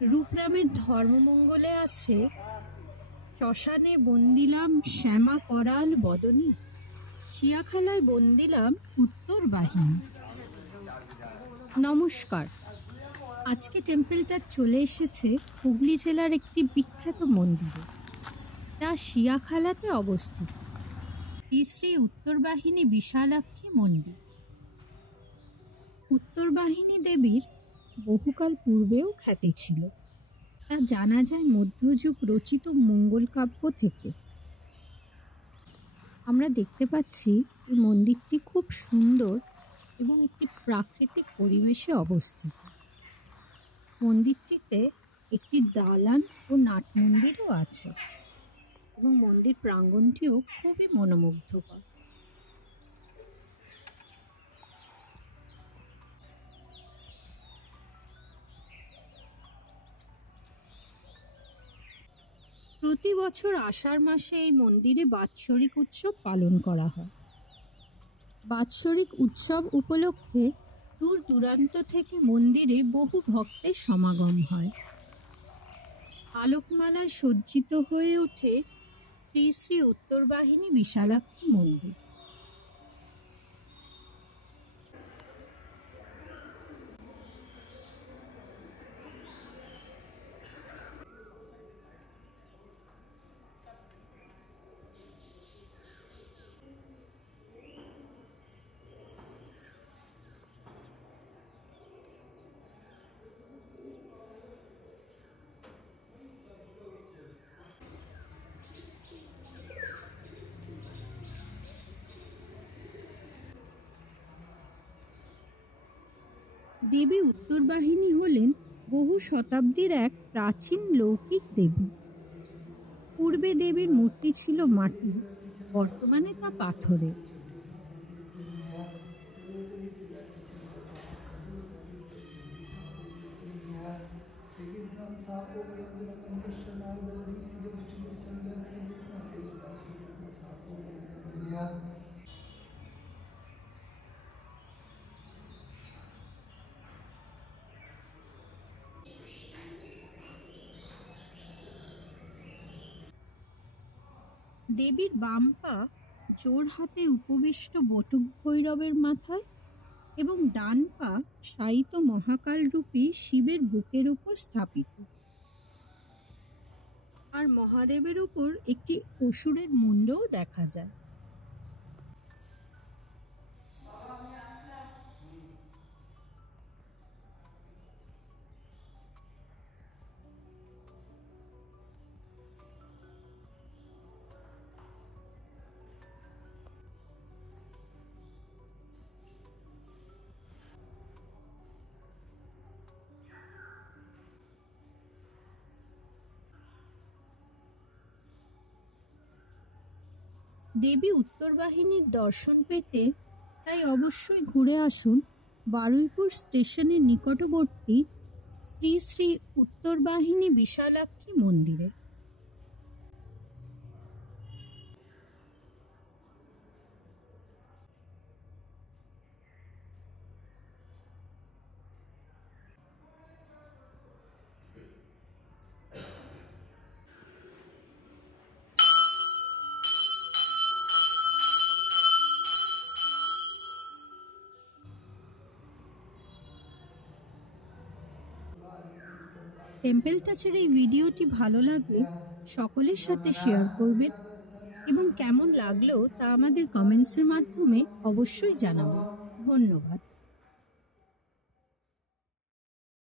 রূপরামের ধর্মমঙ্গলে আছে, শ্মশানে বন্দিলাম শ্যামা করাল বদনী, চিয়াখালায় বন্দিলাম উত্তর বাহিনী। নমস্কার, আজকে টেম্পলটা চলে এসেছে হুগলি জেলার একটি বিখ্যাত মন্দিরে। তা শিয়াখালাতে অবস্থিত শ্রী শ্রী উত্তরবাহিনী বিশালাক্ষী মন্দির। উত্তরবাহিনী দেবীর বহুকাল পূর্বেও খ্যাতি ছিল, তা জানা যায় মধ্যযুগ রচিত মঙ্গল কাব্য থেকে। আমরা দেখতে পাচ্ছি এই মন্দিরটি খুব সুন্দর এবং একটি প্রাকৃতিক পরিবেশে অবস্থিত। মন্দিরটিতে একটি দালান ও নাট মন্দিরও আছে এবং মন্দির প্রাঙ্গণটিও খুবই মনোমুগ্ধকর। প্রতি বছর আষাঢ় মাসে এই মন্দিরে বাৎসরিক উৎসব পালন করা হয়। বাৎসরিক উৎসব উপলক্ষে দূর দূরান্ত থেকে মন্দিরে বহু ভক্তের সমাগম হয়। আলোকমালায় সজ্জিত হয়ে ওঠে শ্রী শ্রী উত্তরবাহিনী বিশালাক্ষী মন্দির। দেবী উত্তরবাহিনী হলেন বহু শতাব্দীর এক প্রাচীন লৌকিক দেবী। পূর্বে দেবীর মূর্তি ছিল মাটির, বর্তমানে তা পাথরের। দেবীর বাম পা জোড় হাতে উপবিষ্ট বটুক ভৈরবের মাথায় এবং ডান পা শায়িত মহাকালরূপী শিবের বুকের উপর স্থাপিত, আর মহাদেবের উপর একটি অসুরের মুণ্ডও দেখা যায়। দেবী উত্তরবাহিনীর দর্শন পেতে তাই অবশ্যই ঘুরে আসুন বারুইপুর স্টেশনের নিকটবর্তী শ্রী শ্রী উত্তরবাহিনী বিশালাক্ষী মন্দিরে। টেম্পল টাচের এই ভিডিওটি ভালো লাগলে সকলের সাথে শেয়ার করবেন এবং কেমন লাগলো তা আমাদের কমেন্টসের মাধ্যমে অবশ্যই জানাবেন। ধন্যবাদ।